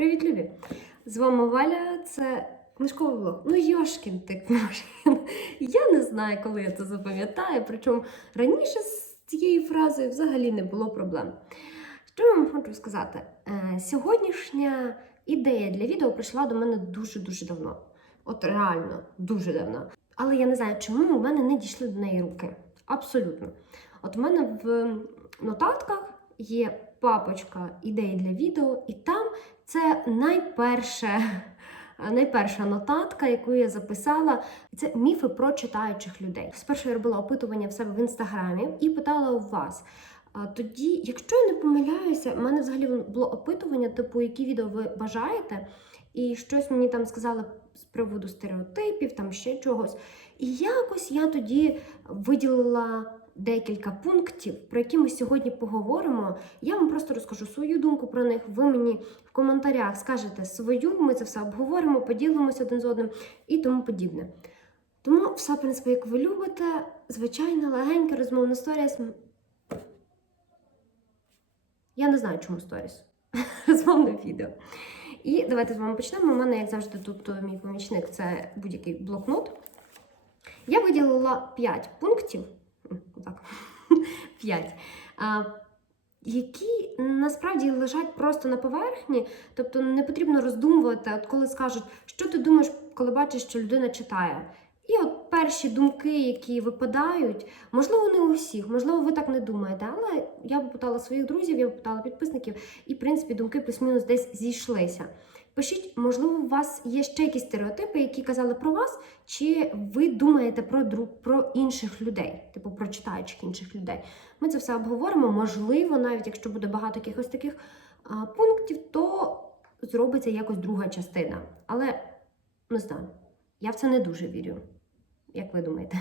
Привіт, любі! З вами Валя, це книжковий влог. Ну, Йошкін ти Йошкін. Я не знаю, коли я це запам'ятаю, причому раніше з цією фразою взагалі не було проблем. Що я вам хочу сказати? Е, сьогоднішня ідея для відео прийшла до мене дуже-дуже давно. От реально, дуже давно. Але я не знаю, чому у мене не дійшли до неї руки. Абсолютно. От у мене в нотатках є папочка ідеї для відео, і там це найперше, найперша нотатка, яку я записала. Це міфи про читаючих людей. Спершу я робила опитування в себе в інстаграмі і питала у вас. Тоді, якщо я не помиляюся, в мене взагалі було опитування, типу, які відео ви бажаєте, і щось мені там сказали з приводу стереотипів, там ще чогось. І якось я тоді виділила декілька пунктів, про які ми сьогодні поговоримо. Я вам просто розкажу свою думку про них. Ви мені в коментарях скажете свою, ми це все обговоримо, поділимося один з одним і тому подібне. Тому все, в принципі, як ви любите, звичайна легенька розмовна сторіс. Я не знаю, чому сторіс. Розмовне відео. І давайте з вами почнемо. У мене, як завжди, тут е, мій помічник це будь-який блокнот. Я виділила 5 пунктів. Так, 5. Які насправді лежать просто на поверхні, тобто не потрібно роздумувати, от коли скажуть, що ти думаєш, коли бачиш, що людина читає. І от перші думки, які випадають, можливо, не у всіх, можливо, ви так не думаєте, але я попитала своїх друзів, я попитала підписників, і, в принципі, думки плюс-мінус десь зійшлися. Пишіть, можливо, у вас є ще якісь стереотипи, які казали про вас, чи ви думаєте про друг, про інших людей, типу про читаючих інших людей. Ми це все обговоримо. Можливо, навіть якщо буде багато якихось таких а, пунктів, то зробиться якось друга частина. Але не знаю, я в це не дуже вірю. Як ви думаєте?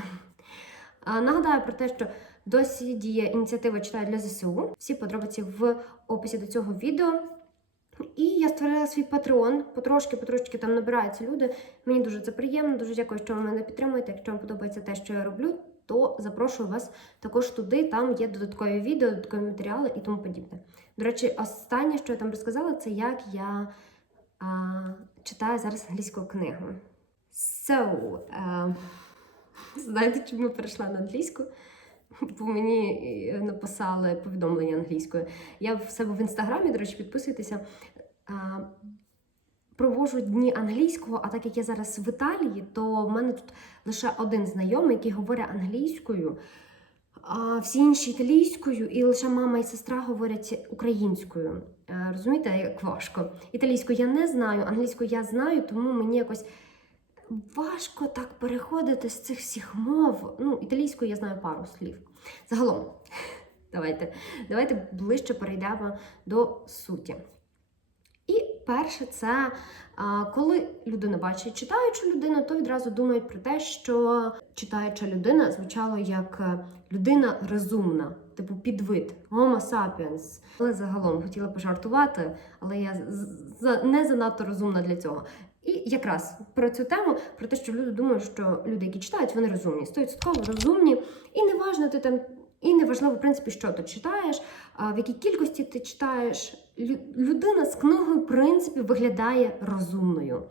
А, Нагадаю про те, що досі діє ініціатива «Читаю для ЗСУ. Всі подробиці в описі до цього відео. І я створила свій патреон. Потрошки, потрошки там набираються люди. Мені дуже це приємно. Дуже дякую, що ви мене підтримуєте. Якщо вам подобається те, що я роблю, то запрошую вас також туди. Там є додаткові відео, додаткові матеріали і тому подібне. До речі, останнє, що я там розказала, це як я а, читаю зараз англійську книгу. So, е, знаєте, чому перейшла на англійську? Бо мені е, написали повідомлення англійською. Я в себе в інстаграмі, до речі, підписуйтеся. Провожу дні англійського, а так як я зараз в Італії, то в мене тут лише один знайомий, який говорить англійською, а всі інші італійською, і лише мама і сестра говорять українською. Е, Розумієте, як важко. Італійську я не знаю, англійську я знаю, тому мені якось важко так переходити з цих всіх мов. Ну, італійською я знаю пару слів. Загалом, давайте, давайте ближче перейдемо до суті. І перше, це коли людина бачить читаючу людину, то відразу думають про те, що читаюча людина звучало як е, людина розумна, типу підвид, Homo sapiens. Але загалом хотіла пожартувати, але я не занадто розумна для цього. І якраз про цю тему, про те, що люди думають, що люди, які читають, вони розумні, 100% розумні, і не важно ти там. І не важливо, в принципі, що ти читаєш, в якій кількості ти читаєш. Людина з книгою, в принципі, виглядає розумною.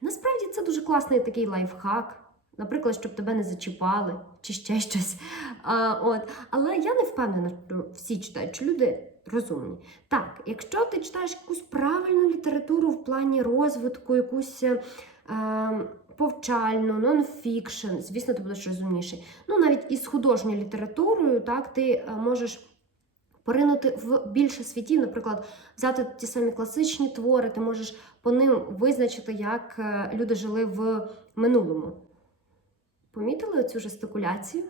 Насправді це дуже класний такий лайфхак. Наприклад, щоб тебе не зачіпали чи ще щось. А, от. Але я не впевнена, що всі читаючі люди розумні. Так, якщо ти читаєш якусь правильну літературу в плані розвитку, якусь. е, Повчальну, нонфікшн, звісно, ти будеш розумніший. Ну, навіть із художньою літературою, так, ти е, можеш поринути в більше світів, наприклад, взяти ті самі класичні твори, ти можеш по ним визначити, як е, люди жили в минулому. Помітили цю жестикуляцію?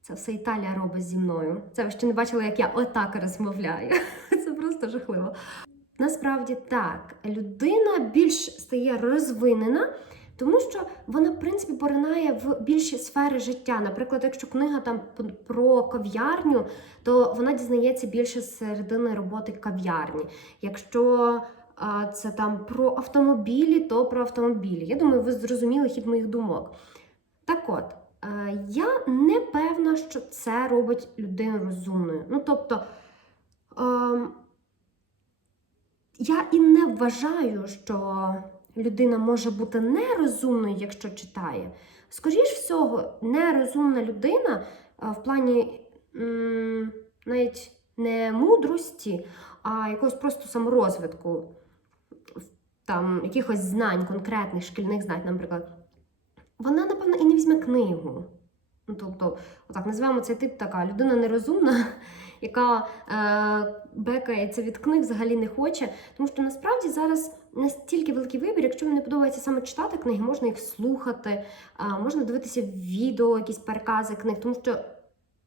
Це все Італія робить зі мною. Це ви ще не бачили, як я отак розмовляю. Це просто жахливо. Насправді так, людина більш стає розвинена, тому що вона, в принципі, поринає в більші сфери життя. Наприклад, якщо книга там про кав'ярню, то вона дізнається більше середини роботи кав'ярні. Якщо це там про автомобілі, то про автомобілі. Я думаю, ви зрозуміли хід моїх думок. Так от, е, я не певна, що це робить людину розумною. Ну, тобто, ем, я і не вважаю, що людина може бути нерозумною, якщо читає. Скоріш всього, нерозумна людина в плані навіть не мудрості, а якогось просто саморозвитку, там, якихось знань, конкретних шкільних знань, наприклад, вона, напевно, і не візьме книгу. Ну, тобто, отак називаємо цей тип така людина нерозумна, яка е, бекається від книг, взагалі не хоче. Тому що насправді зараз настільки великий вибір, якщо мені подобається саме читати книги, можна їх слухати, е, можна дивитися відео, якісь перекази книг, тому що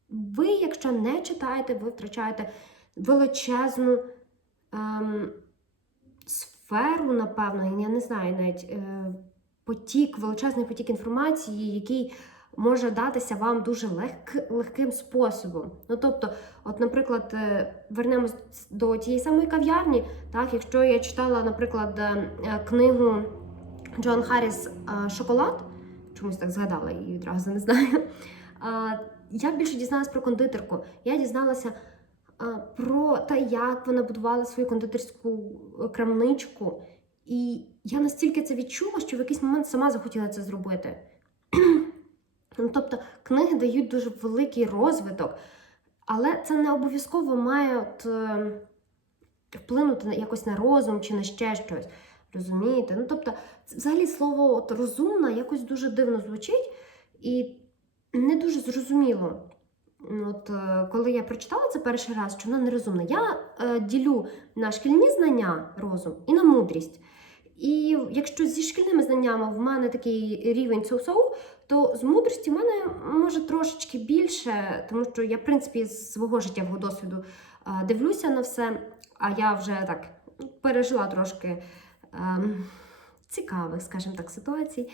ви, якщо не читаєте, ви втрачаєте величезну ем, сферу, напевно, я не знаю навіть е, потік, величезний потік інформації, який може датися вам дуже легк, легким способом. Ну, тобто, от, наприклад, е, вернемось до тієї самої кав'ярні, так, якщо я читала, наприклад, е, е, книгу Джоан Харріс Шоколад, чомусь так згадала її відразу не знаю. Я більше дізналась про кондитерку. Я дізналася про те, як вона будувала свою кондитерську крамничку. І я настільки це відчула, що в якийсь момент сама захотіла це зробити. Ну, тобто книги дають дуже великий розвиток, але це не обов'язково має от, е, вплинути якось на розум чи на ще щось. Розумієте? Ну, тобто, взагалі слово от, розумна якось дуже дивно звучить і не дуже зрозуміло. От, е, коли я прочитала це перший раз, що вона нерозумна, я е, ділю на шкільні знання розум і на мудрість. І якщо зі шкільними знаннями в мене такий рівень соу-соу, то з мудрості в мене може трошечки більше, тому що я, в принципі, з свого життєвого досвіду е, дивлюся на все, а я вже так пережила трошки ем, цікавих, скажімо так, ситуацій.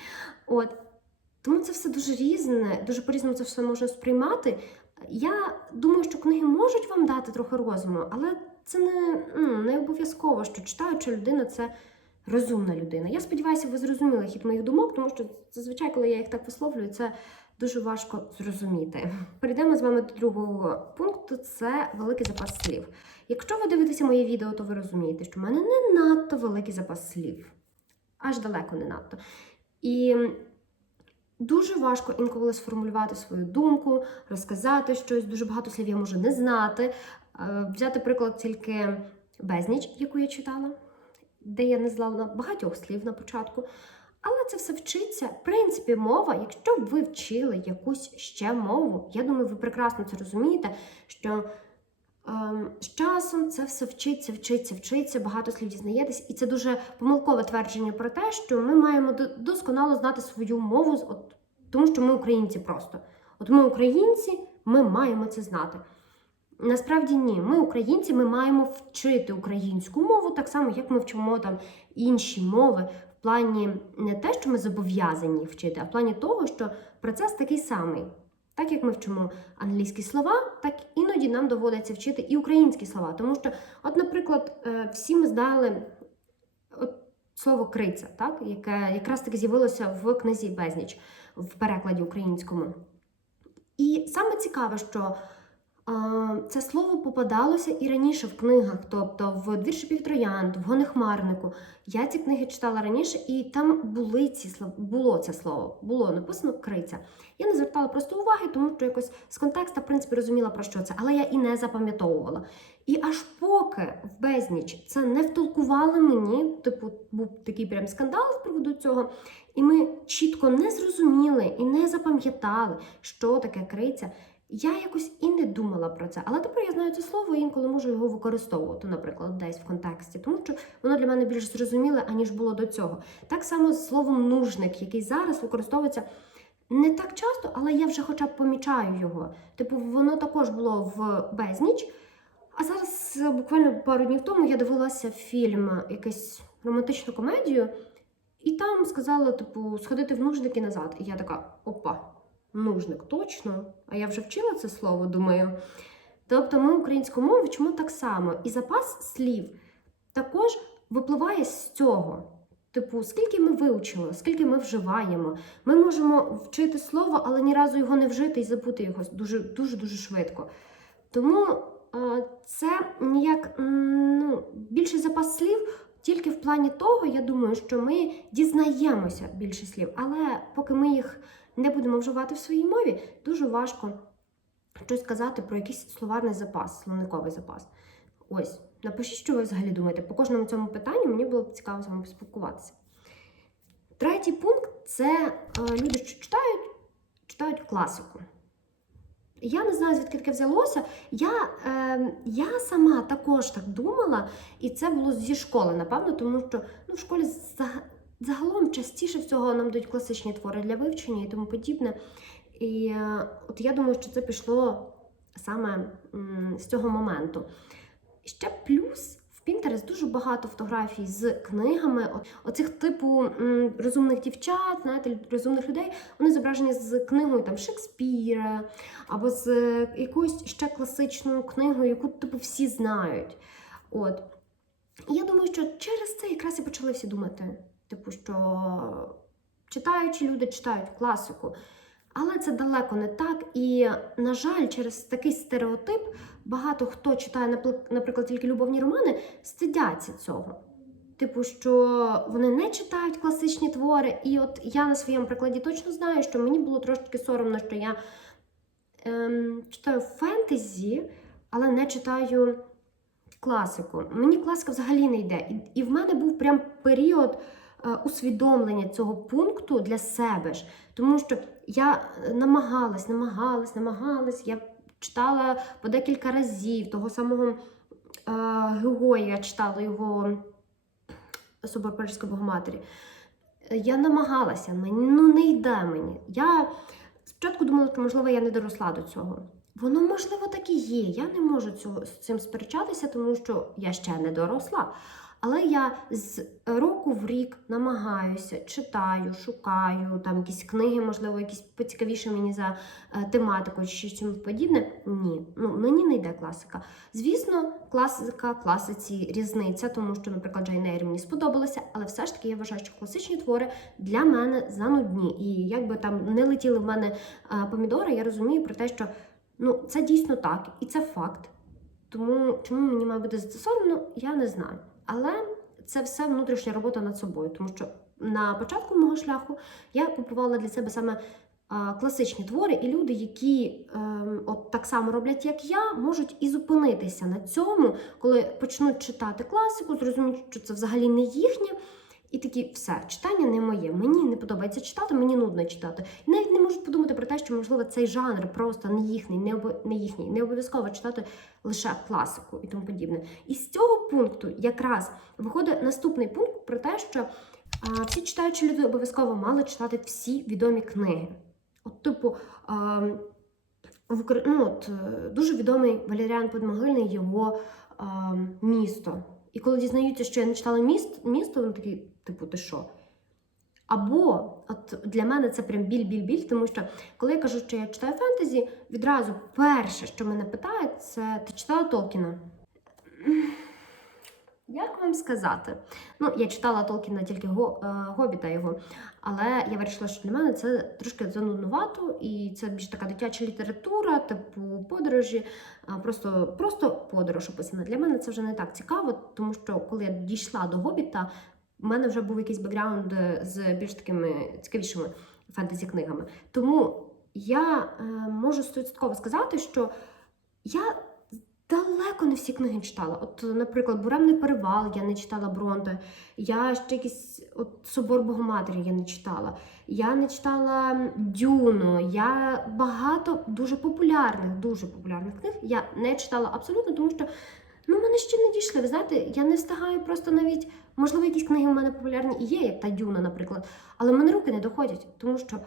От. Тому це все дуже різне, дуже по-різному це все можна сприймати. Я думаю, що книги можуть вам дати трохи розуму, але це не, ну, не обов'язково, що читаюча людина це розумна людина. Я сподіваюся, ви зрозуміли хід моїх думок, тому що зазвичай, коли я їх так висловлюю, це дуже важко зрозуміти. Перейдемо з вами до другого пункту це великий запас слів. Якщо ви дивитеся моє відео, то ви розумієте, що в мене не надто великий запас слів, аж далеко не надто. І дуже важко інколи сформулювати свою думку, розказати щось. Дуже багато слів я можу не знати. Е, Взяти приклад тільки безніч, яку я читала де я не знала багатьох слів на початку. Але це все вчиться. В принципі, мова, якщо б ви вчили якусь ще мову, я думаю, ви прекрасно це розумієте, що ем, з часом це все вчиться, вчиться, вчиться, багато слів дізнаєтесь. І це дуже помилкове твердження про те, що ми маємо до- досконало знати свою мову, от, тому що ми українці просто. От ми українці, ми маємо це знати. Насправді ні, ми українці, ми маємо вчити українську мову так само, як ми вчимо там інші мови, в плані не те, що ми зобов'язані вчити, а в плані того, що процес такий самий. Так як ми вчимо англійські слова, так іноді нам доводиться вчити і українські слова. Тому що, от, наприклад, е, всі ми знали от слово криця, так? яке якраз таки з'явилося в книзі Безніч в перекладі українському. І саме цікаве, що Це слово попадалося і раніше в книгах, тобто в «Двір півтроянд, в Гони Хмарнику. Я ці книги читала раніше, і там були ці слова, було це слово, було написано криця. Я не звертала просто уваги, тому що якось з контексту, в принципі, розуміла про що це, але я і не запам'ятовувала. І аж поки в безніч це не втолкували мені, типу, був такий прям скандал з приводу цього, і ми чітко не зрозуміли і не запам'ятали, що таке криця. Я якось і не думала про це, але тепер я знаю це слово і інколи можу його використовувати, наприклад, десь в контексті, тому що воно для мене більш зрозуміле, аніж було до цього. Так само з словом нужник, який зараз використовується не так часто, але я вже хоча б помічаю його. Типу, воно також було в безніч. А зараз буквально пару днів тому я дивилася фільм, якийсь романтичну комедію, і там сказали, типу, сходити в нужники назад. І я така, опа. Нужник, точно. А я вже вчила це слово, думаю. Тобто ми українську мову вчимо так само. І запас слів також випливає з цього. Типу, скільки ми вивчили, скільки ми вживаємо. Ми можемо вчити слово, але ні разу його не вжити і забути його дуже дуже дуже швидко. Тому е, це ніяк ну, більший запас слів. Тільки в плані того, я думаю, що ми дізнаємося більше слів, але поки ми їх не будемо вживати в своїй мові, дуже важко щось сказати про якийсь словарний запас, словниковий запас. Ось, напишіть, що ви взагалі думаєте. По кожному цьому питанню мені було б цікаво з вами поспілкуватися. Третій пункт це е, люди, що читають, читають класику. Я не знаю, звідки таке взялося. Я, е, я сама також так думала, і це було зі школи, напевно, тому що ну, в школі загалом частіше всього нам дають класичні твори для вивчення і тому подібне. І е, от я думаю, що це пішло саме з цього моменту. Ще плюс в Pinterest дуже багато фотографій з книгами. Оцих типу розумних дівчат, знаєте, розумних людей. Вони зображені з книгою там Шекспіра або з е, якоюсь ще класичною книгою, яку типу всі знають. От. І я думаю, що через це якраз і почали всі думати, типу, що читаючі люди читають класику. Але це далеко не так. І, на жаль, через такий стереотип багато хто читає, наприклад, тільки любовні романи, стидяться цього. Типу, що вони не читають класичні твори. І от я на своєму прикладі точно знаю, що мені було трошки соромно, що я ем, читаю фентезі, але не читаю класику. Мені класика взагалі не йде. І, і в мене був прям період усвідомлення цього пункту для себе ж. Тому що я е, намагалась, намагалась, намагалась. Я читала по декілька разів того самого е, Геогоя, я читала його Собор Парижської Богоматері. Е, Я намагалася, мені ну не йде мені. Я спочатку думала, що можливо я не доросла до цього. Воно, можливо, так і є. Я не можу цього, з цим сперечатися, тому що я ще не доросла. Але я з року в рік намагаюся, читаю, шукаю там якісь книги, можливо, якісь поцікавіші мені за е, тематикою чи щось подібне. Ні, ну мені не йде класика. Звісно, класика, класиці різниця, тому що, наприклад, Джейн мені сподобалася, але все ж таки я вважаю, що класичні твори для мене занудні. І якби там не летіли в мене е, помідори, я розумію про те, що ну це дійсно так, і це факт. Тому чому мені має бути застосовано, я не знаю. Але це все внутрішня робота над собою, тому що на початку мого шляху я купувала для себе саме класичні твори, і люди, які е, от так само роблять, як я, можуть і зупинитися на цьому, коли почнуть читати класику, зрозуміють, що це взагалі не їхнє. І такі, все, читання не моє. Мені не подобається читати, мені нудно читати. І навіть не можуть подумати про те, що можливо цей жанр просто не їхній, не обо- не їхній, не обов'язково читати лише класику і тому подібне. І з цього пункту якраз виходить наступний пункт про те, що а, всі читаючі люди обов'язково мали читати всі відомі книги. От, типу, а, в ну, от, е, дуже відомий Валеріан Подмогильний його а, місто. І коли дізнаються, що я не читала міст, місто, вони такі, типу, ти що? Або от для мене це прям біль-біль-біль, тому що коли я кажу, що я читаю фентезі, відразу перше, що мене питають, це ти читала Толкіна? Як вам сказати? Ну, я читала Толкіна тільки го, е, Гобіта його, але я вирішила, що для мене це трошки зануднувато, і це більш така дитяча література, типу подорожі, просто, просто подорож описана. Для мене це вже не так цікаво, тому що коли я дійшла до Гобіта, в мене вже був якийсь бекграунд з більш такими цікавішими фентезі-книгами. Тому я е, можу стовідсотково сказати, що я далеко не всі книги читала. От, наприклад, Буремний перевал я не читала Бронте. Я ще якийсь от Собор Богоматері я не читала. Я не читала Дюну. Я багато дуже популярних, дуже популярних книг я не читала абсолютно, тому що ну, мене ще не дійшли. Ви знаєте, я не встигаю просто навіть, можливо, якісь книги в мене популярні і є, як та Дюна, наприклад, але в мене руки не доходять, тому що.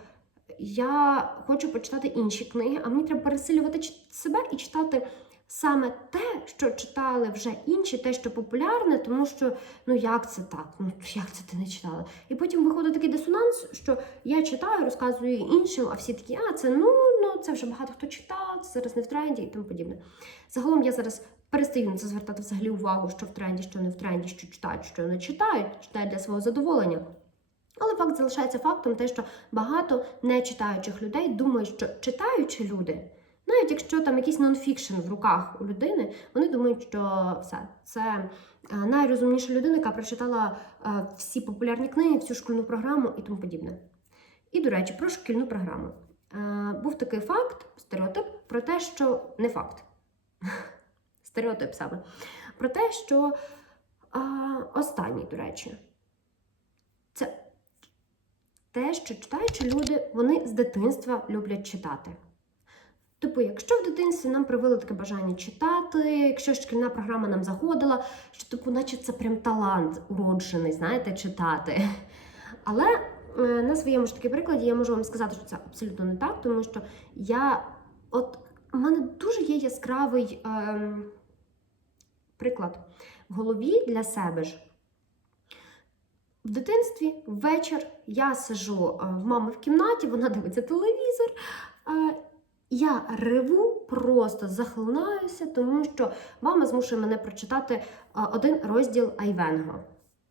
Я хочу почитати інші книги, а мені треба пересилювати себе і читати саме те, що читали вже інші, те, що популярне, тому що ну як це так? Ну як це ти не читала? І потім виходить такий дисонанс, що я читаю, розказую іншим, а всі такі, а це ну, ну це вже багато хто читав, це зараз не в тренді і тому подібне. Загалом я зараз перестаю на це звертати взагалі увагу, що в тренді, що не в тренді, що читають, що не читають, читають для свого задоволення. Але факт залишається фактом, те, що багато нечитаючих людей думають, що читаючі люди, навіть якщо там якийсь нонфікшн в руках у людини, вони думають, що все це е, найрозумніша людина, яка прочитала е, всі популярні книги, всю шкільну програму і тому подібне. І, до речі, про шкільну програму. Е, Був такий факт, стереотип про те, що не факт. Стереотип саме. Про те, що а, останній, до речі, це те, що читаючі люди, вони з дитинства люблять читати. Типу, якщо в дитинстві нам привили таке бажання читати, якщо шкільна програма нам заходила, що типу, наче це прям талант уроджений, знаєте, читати. Але е, на своєму ж таки прикладі я можу вам сказати, що це абсолютно не так, тому що я, от у мене дуже є яскравий ем, приклад в голові для себе ж. В дитинстві ввечір я сижу е, в мами в кімнаті, вона дивиться телевізор. е, Я реву, просто захлинаюся, тому що мама змушує мене прочитати один розділ Айвенго.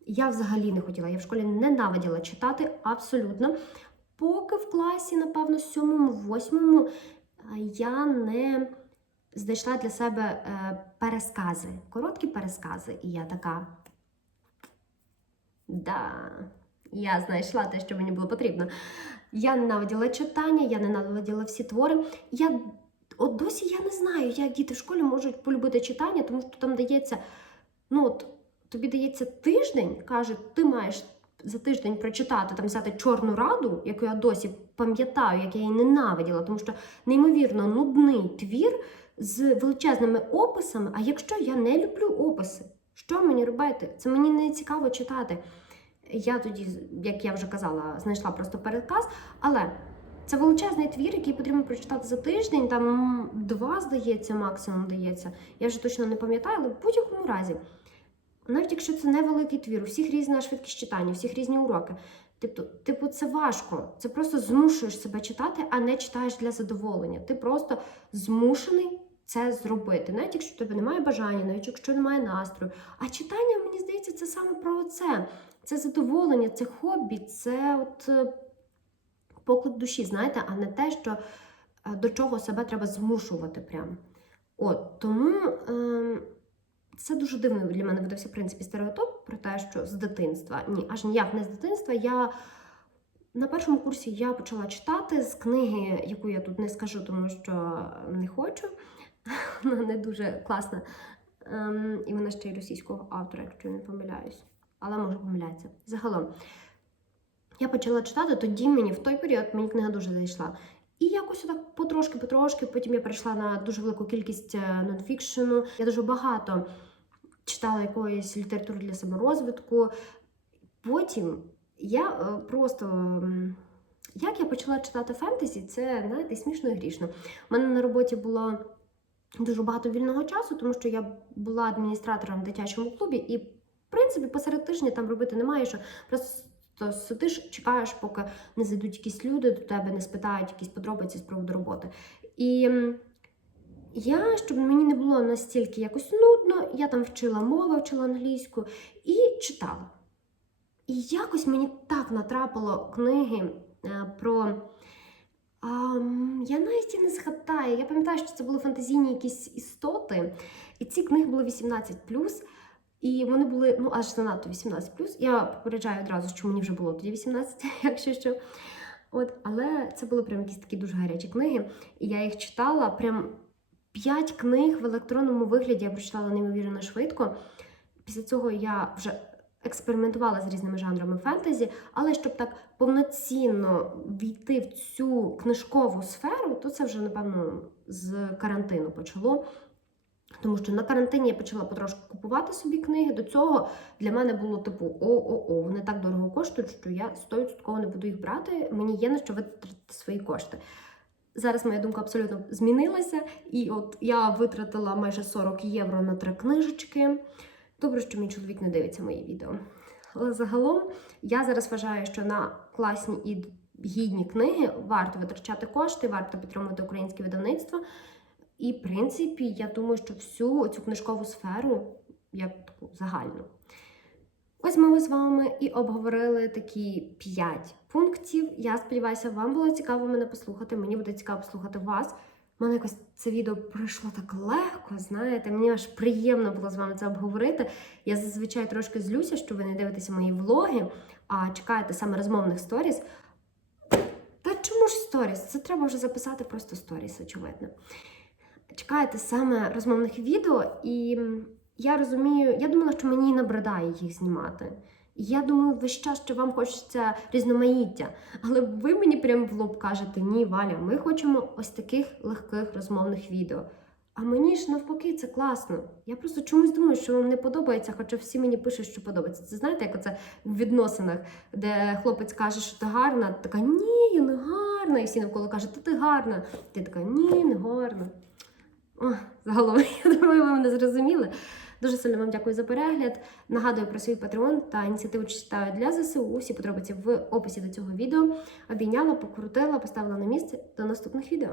Я взагалі не хотіла, я в школі ненавиділа читати абсолютно. Поки в класі, напевно, сьомому, восьмому я не знайшла для себе е, перескази, короткі перескази. І я така. Да, я знайшла те, що мені було потрібно. Я ненавиділа читання, я ненавиділа всі твори. Я от досі я не знаю, як діти в школі можуть полюбити читання, тому що там дається, ну от тобі дається тиждень, каже, ти маєш за тиждень прочитати, там взяти чорну раду, яку я досі пам'ятаю, як я її ненавиділа, тому що неймовірно нудний твір з величезними описами. А якщо я не люблю описи, що мені робити? Це мені не цікаво читати. Я тоді, як я вже казала, знайшла просто переказ, але це величезний твір, який потрібно прочитати за тиждень, там два, здається, максимум дається. Я вже точно не пам'ятаю, але в будь-якому разі, навіть якщо це невеликий твір, у всіх різна швидкість читання, у всіх різні уроки. Типу, типу, це важко. Це просто змушуєш себе читати, а не читаєш для задоволення. Ти просто змушений це зробити. Навіть якщо в тебе немає бажання, навіть якщо немає настрою. А читання, мені здається, це саме про це. Це задоволення, це хобі, це от е, поклик душі, знаєте, а не те, що е, до чого себе треба змушувати прям. От, тому е, це дуже дивно для мене видався, в принципі, стереотип про те, що з дитинства. Ні, аж ніяк не з дитинства. Я на першому курсі я почала читати з книги, яку я тут не скажу, тому що не хочу. Вона не дуже класна. Ем, і вона ще й російського автора, якщо я не помиляюсь. Але можу помилятися. Загалом, я почала читати, тоді мені в той період мені книга дуже зайшла. І якось так потрошки-потрошки, потім я перейшла на дуже велику кількість е, нонфікшену. Я дуже багато читала якоїсь літератури для саморозвитку. Потім я е, просто. Як я почала читати фентезі, це знаєте, смішно і грішно. У мене на роботі було дуже багато вільного часу, тому що я була адміністратором в дитячому клубі, і, в принципі, посеред тижня там робити немає, що просто сидиш, чекаєш, поки не зайдуть якісь люди до тебе, не спитають якісь подробиці з приводу роботи. І я, щоб мені не було настільки якось нудно, я там вчила мови, вчила англійську і читала. І якось мені так натрапило книги е, про. А, я навіть і не згадаю. Я пам'ятаю, що це були фантазійні якісь істоти, і ці книги були 18 і вони були ну аж занадто 18 Я попереджаю одразу, що мені вже було тоді 18, якщо що. От, але це були прям якісь такі дуже гарячі книги. І я їх читала прям 5 книг в електронному вигляді. Я прочитала неймовірно швидко. Після цього я вже експериментувала з різними жанрами фентезі, але щоб так повноцінно війти в цю книжкову сферу, то це вже, напевно, з карантину почало. Тому що на карантині я почала потрошку купувати собі книги. До цього для мене було типу о-о-о, вони так дорого коштують, що я 100% не буду їх брати. Мені є на що витратити свої кошти. Зараз моя думка абсолютно змінилася, і от я витратила майже 40 євро на три книжечки. Добре, що мій чоловік не дивиться мої відео. Але загалом я зараз вважаю, що на класні і гідні книги варто витрачати кошти, варто підтримувати українське видавництво. І, в принципі, я думаю, що всю цю книжкову сферу, як таку загальну. Ось ми з вами і обговорили такі 5 пунктів. Я сподіваюся, вам було цікаво мене послухати. Мені буде цікаво послухати вас. У мене якось це відео пройшло так легко, знаєте, мені аж приємно було з вами це обговорити. Я зазвичай трошки злюся, що ви не дивитеся мої влоги, а чекаєте саме розмовних сторіс. Та чому ж сторіс? Це треба вже записати просто сторіс, очевидно. Чекаєте саме розмовних відео, і я розумію, я думала, що мені набридає їх знімати. І я думаю, весь час, що вам хочеться різноманіття. Але ви мені прямо в лоб кажете, ні, Валя, ми хочемо ось таких легких розмовних відео. А мені ж навпаки, це класно. Я просто чомусь думаю, що вам не подобається, хоча всі мені пишуть, що подобається. Це знаєте, як оце в відносинах, де хлопець каже, що ти гарна, така ні, я не гарна. І всі навколо кажуть, ти гарна. Ти така ні, не гарна. О, загалом, я думаю, ви мене зрозуміли. Дуже сильно вам дякую за перегляд. Нагадую про свій патреон та ініціативу читаю для ЗСУ. Усі подробиці в описі до цього відео. Обійняла, покрутила, поставила на місце. До наступних відео.